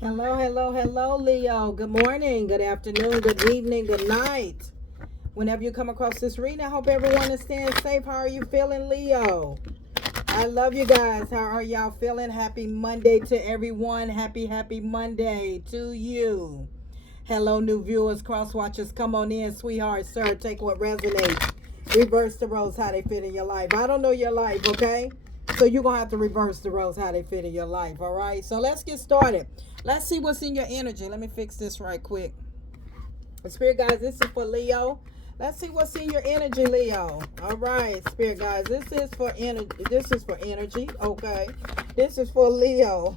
Hello, hello, hello, Leo. Good morning, good afternoon, good evening, good night. Whenever you come across this reading, I hope everyone is staying safe. How are you feeling, Leo? I love you guys. How are y'all feeling? Happy Monday to everyone. Happy Monday to you. Hello, new viewers, cross watchers. Come on in, sweetheart, sir. Take what resonates. Reverse the roles how they fit in your life. I don't know your life, okay? So you're going to have to reverse the roles how they fit in your life, all right? So let's get started. Let's see what's in your energy. Let me fix this right quick. Spirit guys, this is for Leo. Let's see what's in your energy, Leo. All right, Spirit guys, this is for energy. This is for energy, okay? This is for Leo.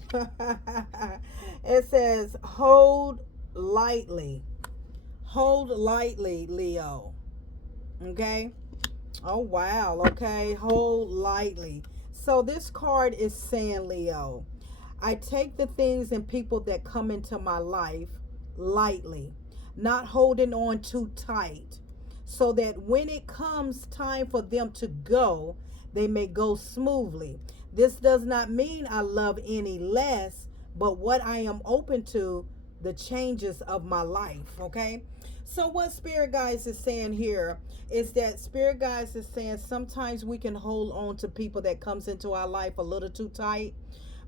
It says, hold lightly. Hold lightly, Leo. Okay? Oh, wow. Okay. Hold lightly. So this card is saying, Leo, I take the things and people that come into my life lightly, not holding on too tight, so that when it comes time for them to go, they may go smoothly. This does not mean I love any less, but what I am open to the changes of my life, okay? So what Spirit Guides is saying here is that Spirit Guides is saying sometimes we can hold on to people that comes into our life a little too tight,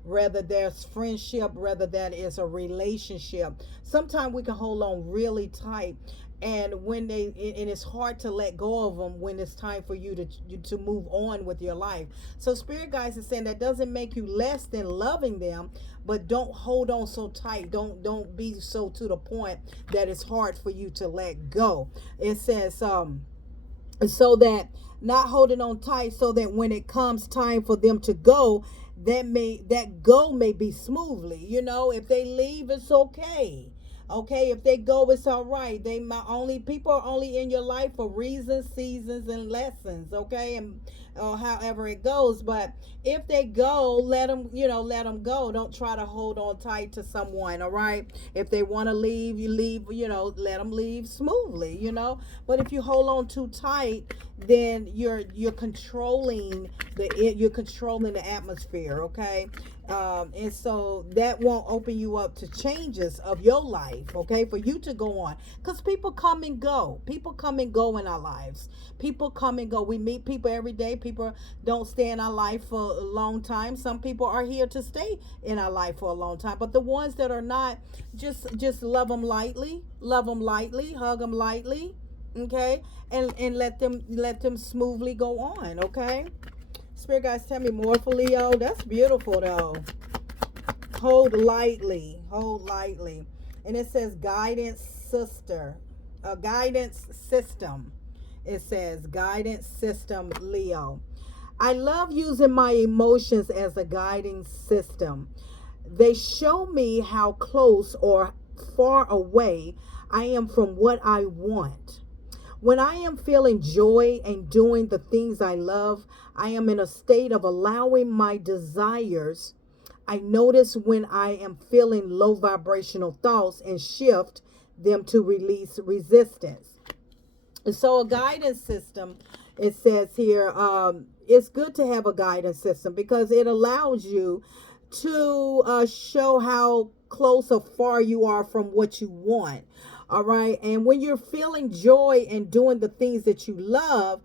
whether there's friendship, whether that is a relationship. Sometimes we can hold on really tight, and and it's hard to let go of them when it's time for you to move on with your life. So Spirit guides is saying that doesn't make you less than loving them, but don't hold on so tight. Don't be so to the point that it's hard for you to let go. It says so that not holding on tight, so that when it comes time for them to go, that go may be smoothly. If they leave, it's okay. Okay, if they go, it's all right. They my only people are only in your life for reasons, seasons, and lessons. Okay, and however it goes. But if they go, let them go. Don't try to hold on tight to someone. All right, if they want to leave, you leave. Let them leave smoothly. But if you hold on too tight, then you're controlling the atmosphere. Okay, and so that won't open you up to changes of your life, okay, for you to go on, because people come and go in our lives. People come and go. We meet people every day. People don't stay in our life for a long time. Some people are here to stay in our life for a long time, but the ones that are not, just love them lightly, hug them lightly, okay, and let them smoothly go on, okay. Spirit guys, tell me more for Leo. That's beautiful though. Hold lightly. Hold lightly. And it says guidance sister. A guidance system. It says guidance system, Leo. I love using my emotions as a guiding system. They show me how close or far away I am from what I want. When I am feeling joy and doing the things I love, I am in a state of allowing my desires. I notice when I am feeling low vibrational thoughts and shift them to release resistance. So, a guidance system, it says here, it's good to have a guidance system because it allows you to show how close or far you are from what you want. All right. And when you're feeling joy and doing the things that you love,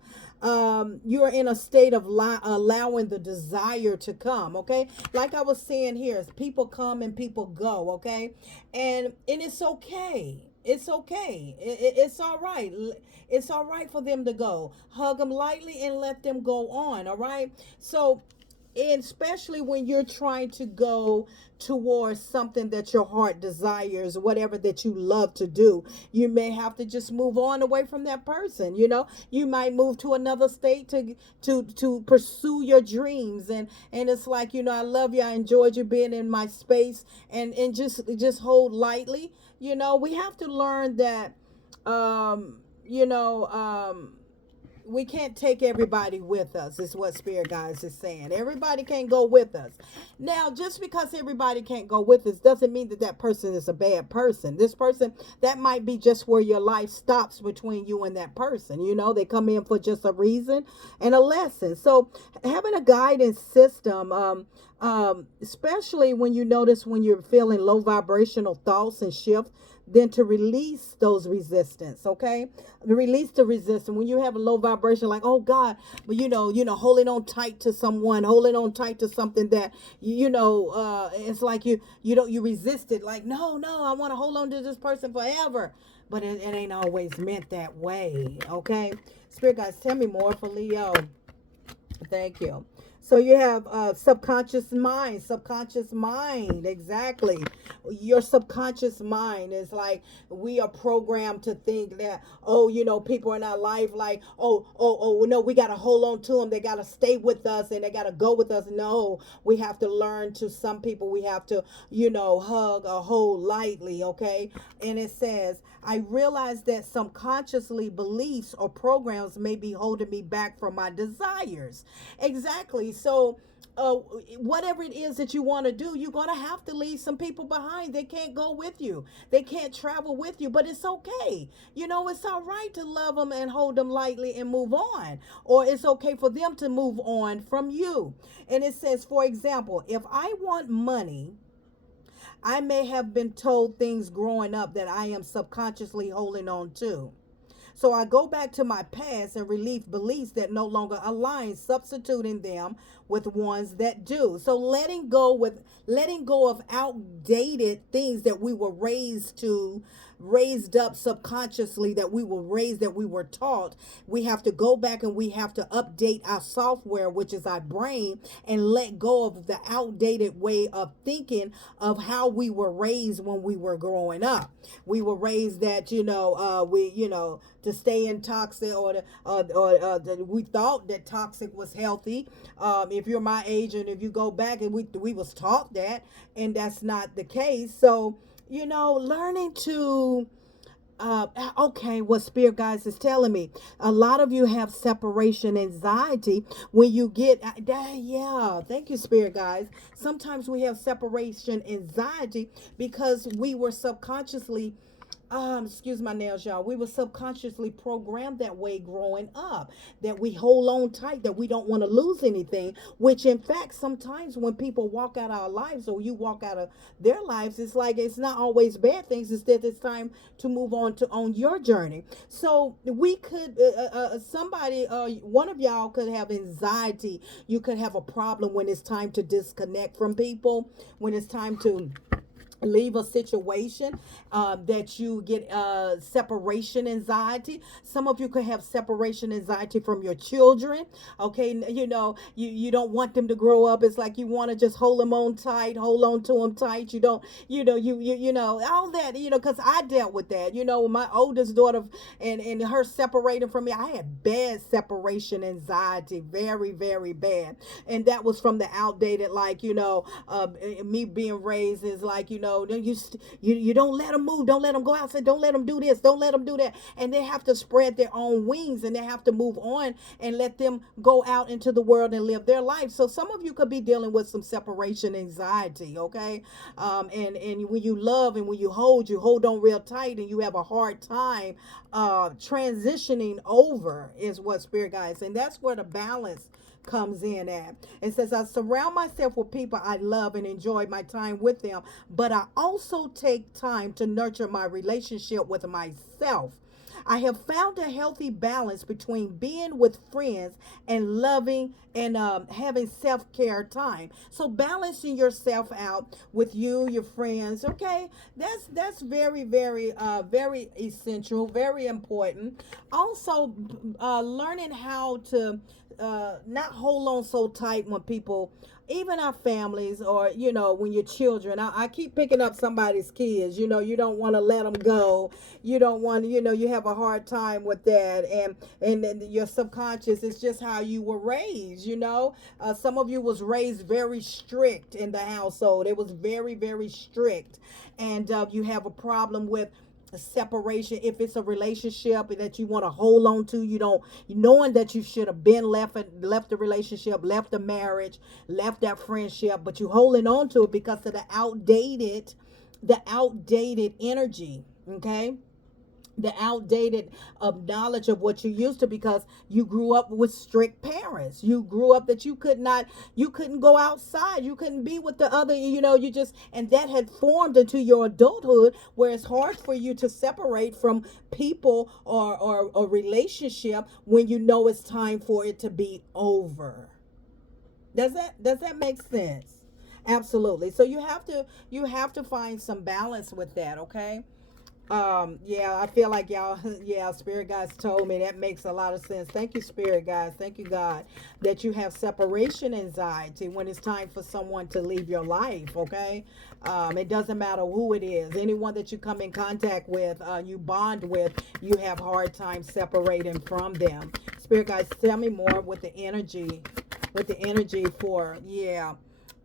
you're in a state of allowing the desire to come. Okay. Like I was saying here, is people come and people go. Okay. And it's okay. It's okay. It's all right. It's all right for them to go. Hug them lightly and let them go on. All right. So, and especially when you're trying to go towards something that your heart desires, whatever that you love to do, you may have to just move on away from that person. You might move to another state to pursue your dreams, and it's like, I love you, I enjoyed you being in my space, and just hold lightly. We have to learn that, um you know um we can't take everybody with us, is what Spirit Guides is saying. Everybody can't go with us. Now, just because everybody can't go with us doesn't mean that that person is a bad person. This person, that might be just where your life stops between you and that person. You know, they come in for just a reason and a lesson. So having a guidance system, especially when you notice when you're feeling low vibrational thoughts and shift, then to release those resistance, okay? Release the resistance. When you have a low vibration, like, oh God, but holding on tight to someone, holding on tight to something that it's like you resist it, like, no, I want to hold on to this person forever. But it ain't always meant that way, okay? Spirit guys, tell me more for Leo. Thank you. So you have subconscious mind, exactly. Your subconscious mind is like, we are programmed to think that, oh, people in our life, like, oh, no, we got to hold on to them. They got to stay with us and they got to go with us. No, we have to learn to, some people we have to, hug or hold lightly, okay? And it says, I realize that subconsciously beliefs or programs may be holding me back from my desires. Exactly. So, whatever it is that you want to do, you're going to have to leave some people behind. They can't go with you. They can't travel with you, but it's okay. It's all right to love them and hold them lightly and move on. Or it's okay for them to move on from you. And it says, for example, if I want money, I may have been told things growing up that I am subconsciously holding on to. So I go back to my past and relieve beliefs that no longer align, substituting them with ones that do. So letting go of outdated things that we were raised up subconsciously, that we were raised, that we were taught. We have to go back and we have to update our software, which is our brain, and let go of the outdated way of thinking of how we were raised when we were growing up. We were raised that to stay in toxic, we thought that toxic was healthy. If you're my age and if you go back, and we was taught that, and that's not the case. So learning to okay, what Spirit Guides is telling me, a lot of you have separation anxiety when you get yeah, thank you, Spirit Guides. Sometimes we have separation anxiety because we were subconsciously excuse my nails, y'all. We were subconsciously programmed that way growing up, that we hold on tight, that we don't want to lose anything, which in fact, sometimes when people walk out our lives or you walk out of their lives, it's like, it's not always bad things. Instead, it's time to move on your journey. So we could, somebody, one of y'all could have anxiety. You could have a problem when it's time to disconnect from people, when it's time to leave a situation, that you get separation anxiety. Some of you could have separation anxiety from your children. Okay, you don't want them to grow up. It's like you want to just hold them on tight, hold on to them tight. You don't, all that, because I dealt with that. My oldest daughter and her separating from me, I had bad separation anxiety, very, very bad. And that was from the outdated, like, me being raised is like, you don't let them move, don't let them go outside, don't let them do this, don't let them do that, and they have to spread their own wings and they have to move on and let them go out into the world and live their life. So some of you could be dealing with some separation anxiety, okay? And when you love and when you hold on real tight, and you have a hard time transitioning over, is what Spirit Guides, and that's where the balance comes in at. It says, I surround myself with people I love and enjoy my time with them, but I also take time to nurture my relationship with myself. I have found a healthy balance between being with friends and loving and having self-care time. So balancing yourself out with your friends, okay? That's very, very, very essential, very important. Also, learning how to not hold on so tight when people, even our families, or when your children, I keep picking up somebody's kids, you don't want to let them go. You don't want, you have a hard time with that. And your subconscious is just how you were raised. Some of you was raised very strict in the household. It was very, very strict. And you have a problem with separation. If it's a relationship that you want to hold on to, you don't, knowing that you should have been left the relationship, left the marriage, left that friendship, but you holding on to it because of the outdated energy. Okay, the outdated knowledge of what you used to, because you grew up with strict parents. You grew up that you couldn't go outside, you couldn't be with the other, you just, and that had formed into your adulthood, where it's hard for you to separate from people or a relationship when you know it's time for it to be over. Does that make sense? Absolutely. So you have to find some balance with that. Okay. Yeah, I feel like y'all, yeah, spirit guides told me that makes a lot of sense. Thank you, spirit guides. Thank you, God, that you have separation anxiety when it's time for someone to leave your life. Okay. It doesn't matter who it is. Anyone that you come in contact with, you bond with, you have hard time separating from them. Spirit guides, tell me more with the energy for, yeah.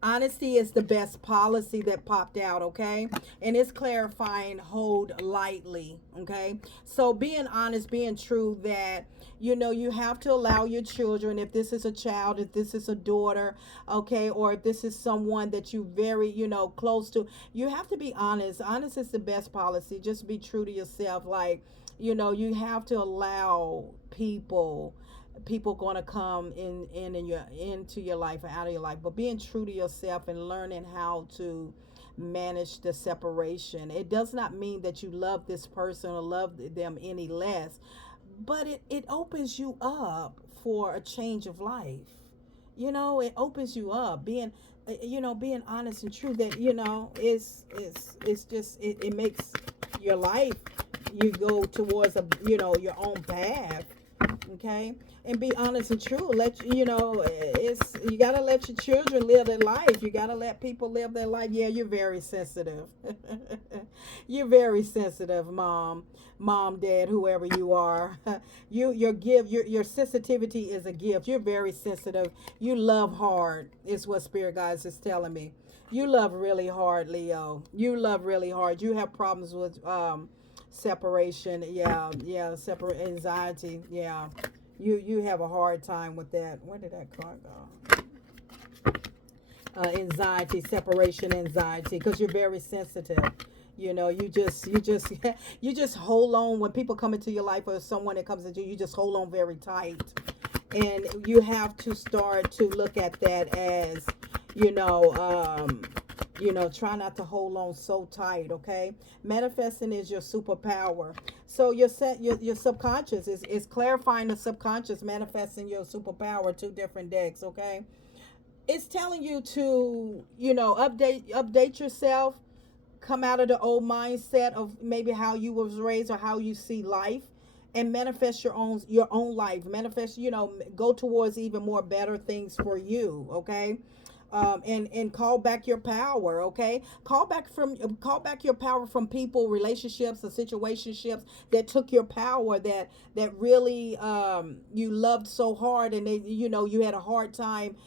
Honesty is the best policy that popped out, okay? And it's clarifying, hold lightly, okay? So being honest, being true, that you have to allow your children, if this is a child, if this is a daughter, okay, or if this is someone that you very, close to, you have to be honest. Honest is the best policy. Just be true to yourself. Like, you have to allow people going to come into your life and out of your life, but being true to yourself and learning how to manage the separation. It does not mean that you love this person or love them any less, but it opens you up for a change of life. It opens you up, being honest and true, that it's just, it makes your life, you go towards your own path. Okay, and be honest and true. It's, you gotta let your children live their life. You gotta let people live their life. Yeah, you're very sensitive. You're very sensitive, mom, dad, whoever you are. Your sensitivity is a gift. You're very sensitive. You love hard, is what spirit guides is telling me. You love really hard, Leo. You love really hard. You have problems with separation. Yeah, yeah, separate anxiety. Yeah, you have a hard time with that. Where did that card go? Anxiety, separation anxiety, because you're very sensitive. You just you just hold on when people come into your life, or someone that comes into you. You just hold on very tight, and you have to start to look at that as, you know um try not to hold on so tight. Okay, manifesting is your superpower. So your subconscious is clarifying the subconscious, manifesting your superpower. Two different decks. Okay, it's telling you to, update yourself, come out of the old mindset of maybe how you was raised or how you see life, and manifest your own life. Manifest, go towards even more better things for you. Okay, and call back your power. Okay, call back your power from people, relationships, or situationships that took your power, that really, you loved so hard, and you had a hard time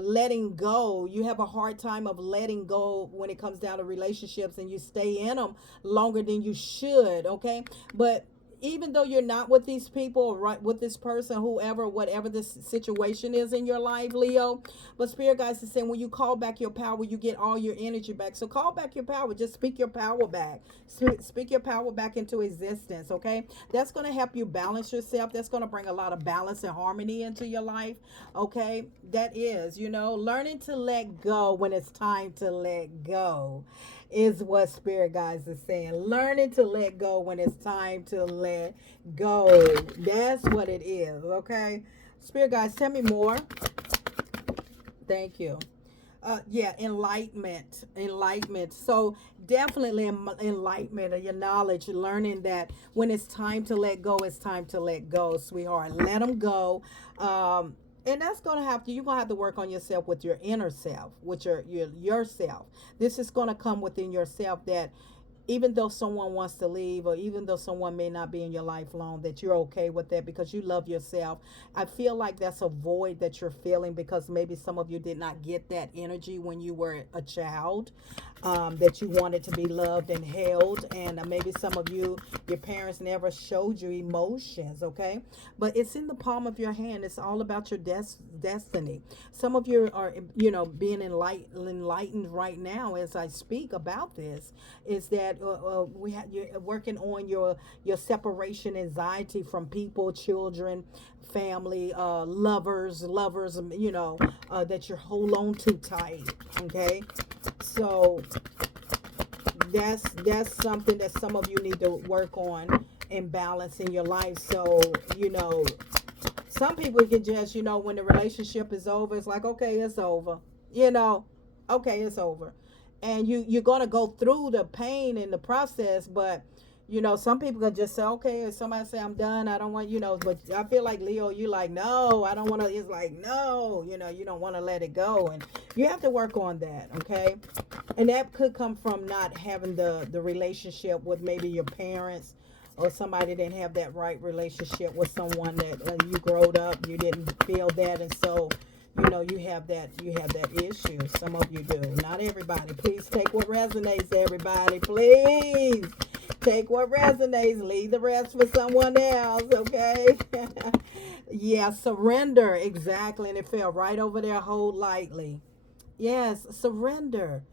letting go. You have a hard time of letting go when it comes down to relationships, and you stay in them longer than you should. Okay, but even though you're not with these people, right, with this person, whoever, whatever this situation is in your life, Leo, but spirit guides is saying, when you call back your power, you get all your energy back. So call back your power. Just speak your power back. Speak your power back into existence. Okay, that's going to help you balance yourself. That's going to bring a lot of balance and harmony into your life. Okay, that is, learning to let go when it's time to let go, is what spirit guides is saying. Learning to let go when it's time to let go. That's what it is. Okay, spirit guides, tell me more. Thank you. Yeah, enlightenment. So definitely enlightenment of your knowledge, learning that when it's time to let go, it's time to let go, sweetheart. Let them go. And that's gonna have to, you're gonna have to work on yourself, with your inner self, with your yourself. This is gonna come within yourself, that even though someone wants to leave, or even though someone may not be in your life long, that you're okay with that because you love yourself. I feel like that's a void that you're feeling because maybe some of you did not get that energy when you were a child, that you wanted to be loved and held. And maybe some of you, your parents never showed you emotions, okay? But it's in the palm of your hand. It's all about your destiny. Some of you are, being enlightened right now as I speak about this, is that you're working on your separation anxiety from people, children, family, lovers, that you hold on too tight. Okay, so that's something that some of you need to work on and balance in your life. So some people can just, when the relationship is over, it's like, okay, it's over. You know, okay, it's over. And you're gonna go through the pain in the process, but some people can just say, okay, if somebody say I'm done, I don't want, but I feel like Leo, you like, no, I don't want to. It's like, no, you don't want to let it go, and you have to work on that, okay? And that could come from not having the relationship with maybe your parents, or somebody didn't have that right relationship with someone that you growed up, you didn't feel that, and so you have that issue. Some of you do, not everybody. Please take what resonates, everybody. Please take what resonates, leave the rest for someone else, okay? Yeah, surrender, exactly. And it fell right over there, hold lightly. Yes, surrender.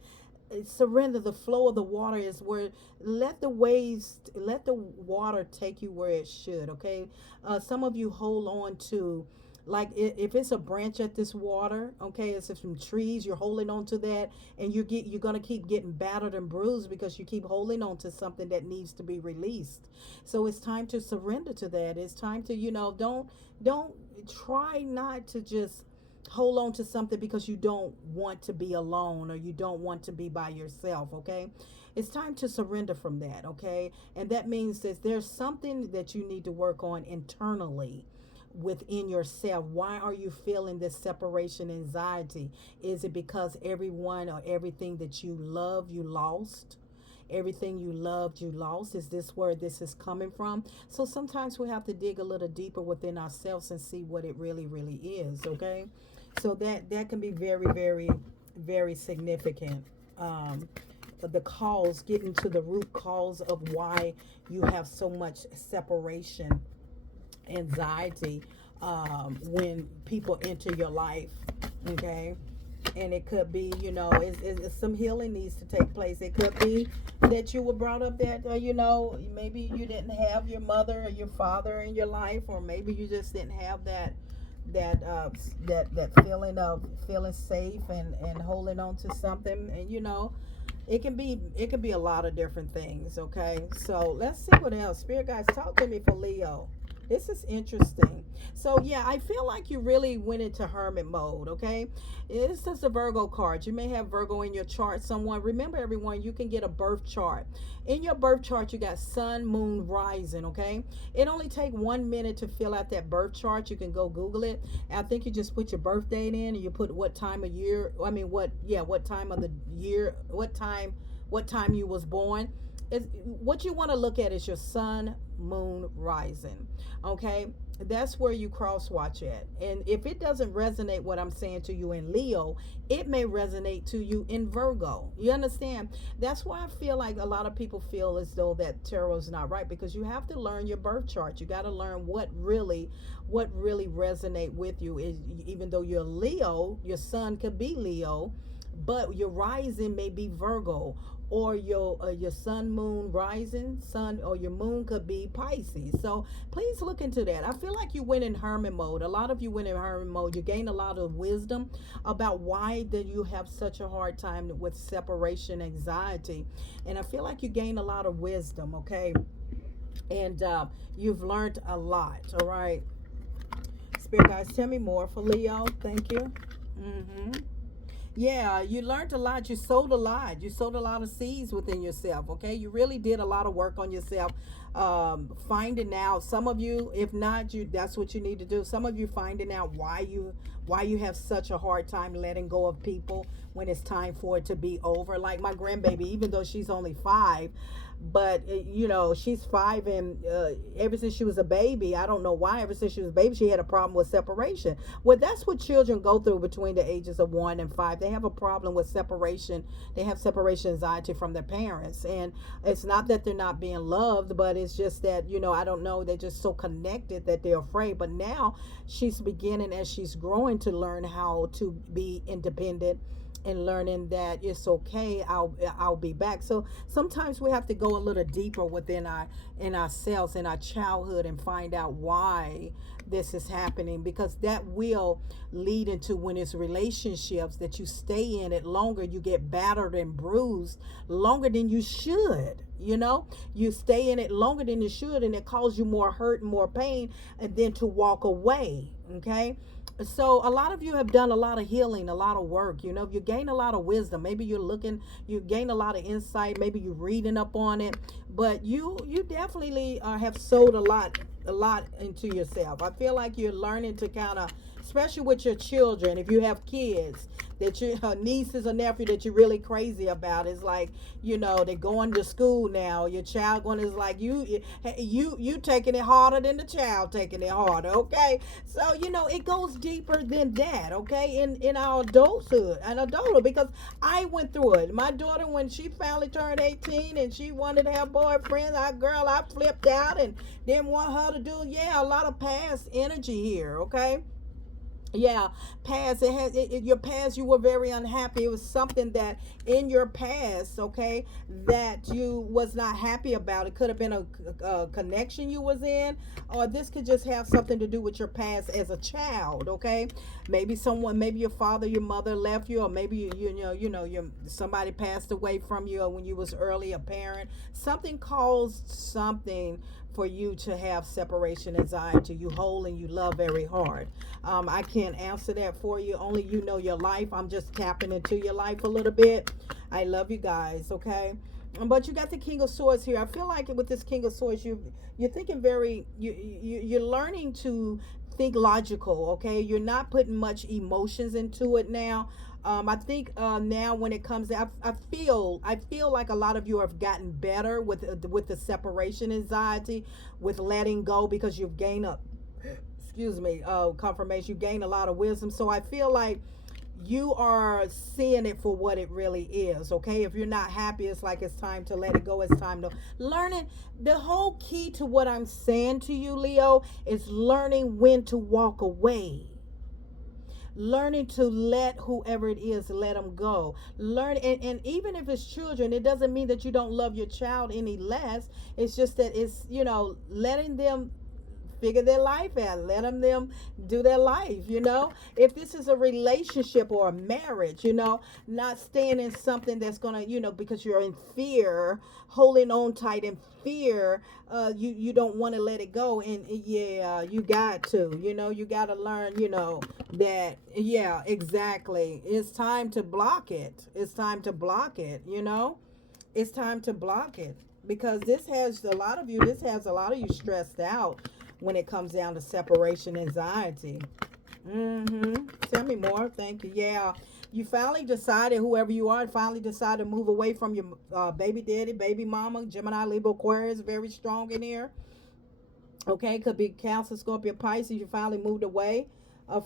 Surrender. The flow of the water is where, let the water take you where it should, okay? Some of you hold on to, like, if it's a branch at this water, okay, it's some trees, you're holding on to that, and you're gonna keep getting battered and bruised because you keep holding on to something that needs to be released. So it's time to surrender to that. It's time to, don't try not to just hold on to something because you don't want to be alone, or you don't want to be by yourself, okay? It's time to surrender from that, okay? And that means that there's something that you need to work on internally within yourself. Why are you feeling this separation anxiety? Is it because everyone or everything that you love, you lost? Everything you loved, you lost? Is this where this is coming from? So sometimes we have to dig a little deeper within ourselves and see what it really, really is, okay? So that can be very, very, very significant. The cause, getting to the root cause of why you have so much separation anxiety, when people enter your life, okay? And it could be, it's some healing needs to take place. It could be that you were brought up that, maybe you didn't have your mother or your father in your life, or maybe you just didn't have that feeling of feeling safe and holding on to something. And it can be a lot of different things, okay? So let's see what else. Spirit guys, talk to me for Leo. This is interesting. So yeah, I feel like you really went into hermit mode, okay? This is the Virgo card. You may have Virgo in your chart. Someone, remember everyone, you can get a birth chart. In your birth chart, you got sun, moon, rising, okay? It only take 1 minute to fill out that birth chart. You can go Google it. I think you just put your birth date in, and you put what time of year, what time of the year, what time you was born. What you want to look at is your sun, moon, rising, okay? That's where you cross watch at. And if it doesn't resonate what I'm saying to you in Leo, it may resonate to you in Virgo. You understand? That's why I feel like a lot of people feel as though that tarot is not right, because you have to learn your birth chart. You got to learn what really resonate with you. Is, even though you're Leo, your sun could be Leo, but your rising may be Virgo, or your sun, moon, rising sun, or your moon could be Pisces. So please look into that. I feel like you went in hermit mode. A lot of you went in hermit mode. You gained a lot of wisdom about why did you have such a hard time with separation anxiety, and I feel like you gained a lot of wisdom, okay? And you've learned a lot. All right, Spirit guys, tell me more for Leo. Thank you. Yeah, you learned a lot. You sowed a lot. You sowed a lot of seeds within yourself. Okay, you really did a lot of work on yourself, finding out. Some of you, if not you, that's what you need to do. Some of you finding out why you have such a hard time letting go of people when it's time for it to be over. Like my grandbaby, even though she's only 5, but you know, she's 5, and ever since she was a baby, I don't know why, ever since she was a baby, she had a problem with separation. Well, that's what children go through between the ages of 1 and 5. They have a problem with separation. They have separation anxiety from their parents, and it's not that they're not being loved, but it's just that, you know, I don't know, they're just so connected that they're afraid. But now she's beginning, as she's growing, to learn how to be independent, and learning that it's okay, I'll be back. So sometimes we have to go a little deeper within in ourselves, in our childhood, and find out why this is happening, because that will lead into, when it's relationships that you stay in it longer, you get battered and bruised longer than you should. You know, you stay in it longer than you should, and it causes you more hurt and more pain, and then to walk away. Okay, so a lot of you have done a lot of healing, a lot of work. You know, you gain a lot of wisdom. Maybe you gain a lot of insight. Maybe you're reading up on it, but you definitely have sold a lot into yourself. I feel like you're learning to kind of, especially with your children, if you have kids, that your nieces or nephew that you're really crazy about. It's like, you know, they're going to school now. Your child going is like, you taking it harder than the child taking it harder. Okay, so you know, it goes deeper than that. Okay, in our adulthood, because I went through it. My daughter, when she finally turned 18 and she wanted to have boyfriends, I flipped out and didn't want her to do. Yeah, a lot of past energy here. Okay, yeah, past, your past, you were very unhappy. It was something that in your past, okay, that you was not happy about. It could have been a connection you was in, or this could just have something to do with your past as a child. Okay, maybe your father, your mother left you, or maybe somebody passed away from you, or when you was early a parent, something caused something for you to have separation anxiety. You hold and you love very hard. I can't answer that for you. Only you know your life. I'm just tapping into your life a little bit. I love you guys, okay? But you got the King of Swords here. I feel like with this King of Swords, you're thinking you're learning to think logical, okay? You're not putting much emotions into it now. I think now when it comes to, I feel like a lot of you have gotten better with the separation anxiety, with letting go, because you've gained a, excuse me, confirmation. You gain a lot of wisdom. So I feel like you are seeing it for what it really is. Okay, if you're not happy, it's like it's time to let it go. It's time to learn it. The whole key to what I'm saying to you, Leo, is learning when to walk away, learning to let whoever it is, let them go. Learn, and even if it's children, it doesn't mean that you don't love your child any less. It's just that it's, letting them figure their life out, let them do their life. If this is a relationship or a marriage, not staying in something that's gonna, because you're in fear, holding on tight in fear, you don't want to let it go. And yeah, you got to, you got to learn, that, yeah, exactly, it's time to block it. It's time to block it. It's time to block it, because this has a lot of you stressed out when it comes down to separation anxiety. Tell me more. Thank you. Yeah, you finally decided, whoever you are, finally decided to move away from your baby daddy, baby mama. Gemini, Libra, Aquarius, very strong in here. Okay, could be Cancer, Scorpio, Pisces. You finally moved away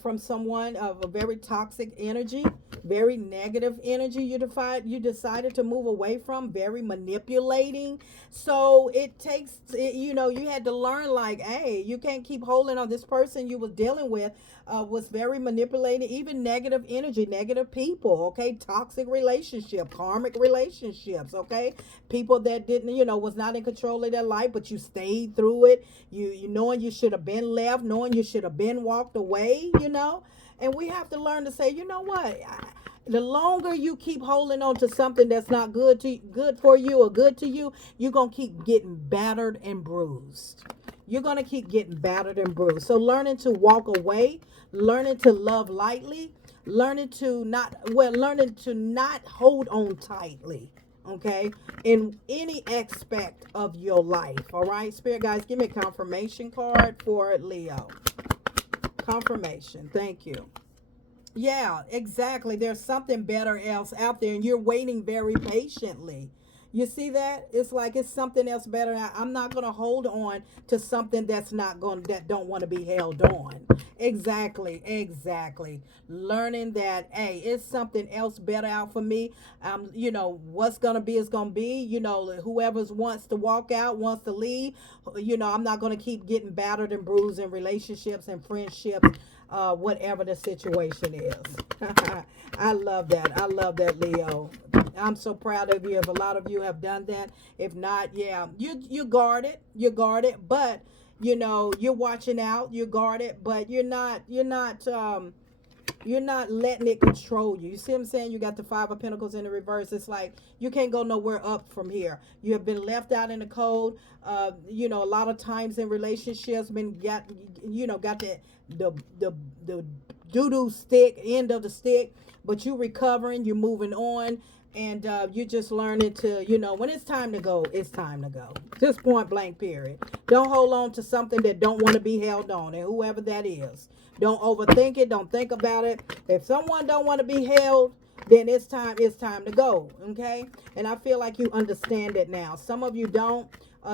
from someone of a very toxic energy, very negative energy. You decided to move away from, very manipulating. So it takes, you had to learn, like, hey, you can't keep holding on. This person you was dealing with was very manipulating, even negative energy, negative people. Okay, toxic relationship, karmic relationships. Okay, people that didn't, was not in control of their life, but you stayed through it. You knowing you should have been left, knowing you should have been walked away. And we have to learn to say, you know what? The longer you keep holding on to something that's not good for you or good to you, you're gonna keep getting battered and bruised. You're gonna keep getting battered and bruised. So learning to walk away, learning to love lightly, learning to not hold on tightly. Okay, in any aspect of your life. All right, Spirit guys, give me a confirmation card for Leo. Confirmation. Thank you. Yeah, exactly. There's something better else out there, and you're waiting very patiently. You see that? It's like it's something else better. I'm not gonna hold on to something that don't want to be held on. Exactly, exactly. Learning that, hey, it's something else better out for me. What's gonna be is gonna be. Whoever's wants to walk out, wants to leave. I'm not gonna keep getting battered and bruised in relationships and friendships, whatever the situation is. I love that. I love that, Leo. I'm so proud of you. If a lot of you have done that, if not, yeah, you guard it. You guard it, but you're watching out. You guard it, but you're not letting it control you. You see what I'm saying? You got the Five of Pentacles in the reverse. It's like you can't go nowhere up from here. You have been left out in the cold. A lot of times in relationships, got the doo doo stick, end of the stick, but you recovering, you're moving on, and you're just learning to, when it's time to go, it's time to go. Just point blank, period. Don't hold on to something that don't want to be held on, and whoever that is. Don't overthink it. Don't think about it. If someone don't want to be held, then it's time to go. Okay? And I feel like you understand it now. Some of you don't.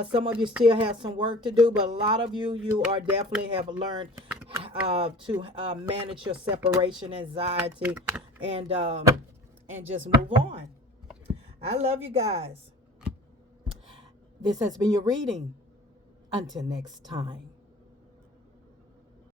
Some of you still have some work to do, but a lot of you are definitely have learned to manage your separation anxiety, and just move on. I love you guys. This has been your reading. Until next time.